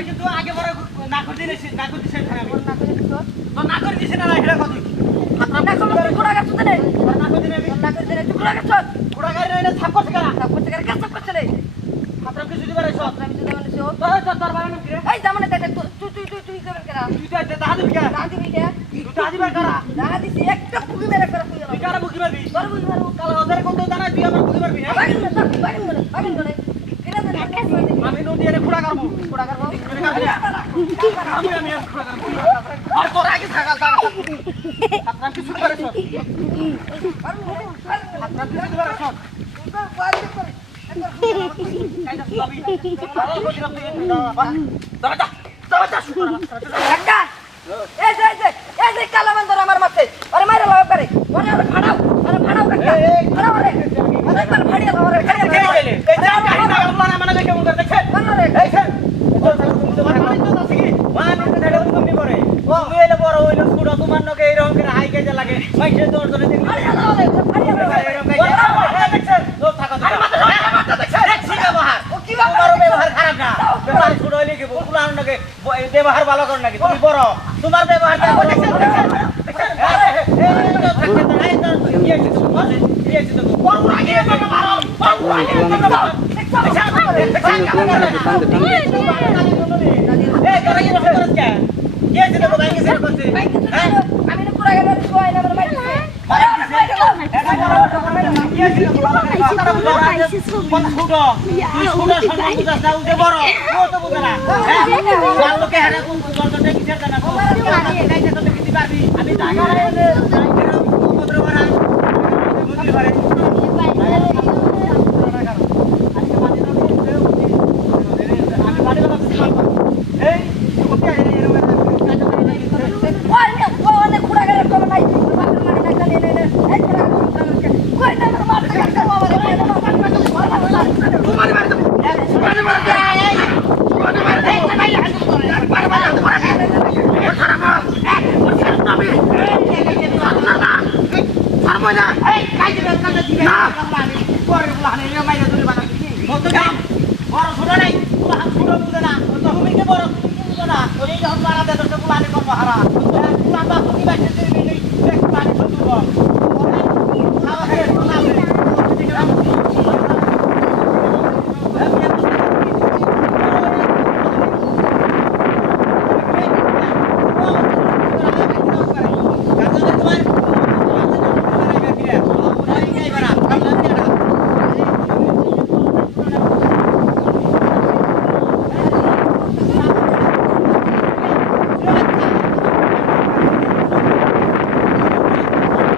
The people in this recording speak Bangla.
কিন্তু আগে বড় না করতে না করতে সেই আমি তো না করে দিছ না এটা কত না করলে ঘোড়া গাছ তুলে না করতে আমি না করতে রে ঘোড়া গাছ ঘোড়া গাড়ি না থাপ করতে গেলা সব করতে গেলে কাজ করতে রে খাতরা কিছু দিবার এসো আমি তো জানি সব তোর বাবা নাম কি রে এই জামানে তাতে তুই করবেন কেন তুই তো দাদা দিবি কে না দিবি কে তুই তো দিবার করা না দিছি একটা ফুগি মেরে করে ফুগি তুই কারা বুকি মারবি তোর বুঝি মারবো কাল ওদের কোন দানা তুই আমার বুকি মারবি না বাগিন করে কেনা দেন আমি নদী এনে খোড়া করব ঘোড়া করবো আমি খোড়া করব আর তোর আগে থাকা খাতরা কিছু দিবার এসো খাতরা কিছু দিবার এসো কালামান ধর আমার মাথায় আরে মাইরা লাভ করে ওরে ফাড়াও আরে ফাড়াও কাকা ফাড়াও রে আরে একবার ফাড়িয়া লাভ রে ফাড়িয়া এই যা কাহিনী না বলা মানে দেখে মুখ দেখে রে এই খেল তোমার মানে তো আছে কি মানে তো ধরে তুমি করে ও হইলে বড় হইলো ছোট তোমার নকে এরকম করে হাই কেজে লাগে মাইছে তোর ধরে দেখি ফাড়িয়া লাভ রে ফাড়িয়া লাভ রে দেখছেন তো থাকা তো মাথা দেখছেন দেখছি ব্যবহার ও কি ব্যবহার তোমার ব্যবহার খারাপ না ব্যবহার ছোট হইলে কি পুরান নকে ব্যবহার ভালো কর নাকি তুমি বড় তোমার ব্যবহার দেখছেন আমি না পুরা গেল শুয়াই না আমার মাইছে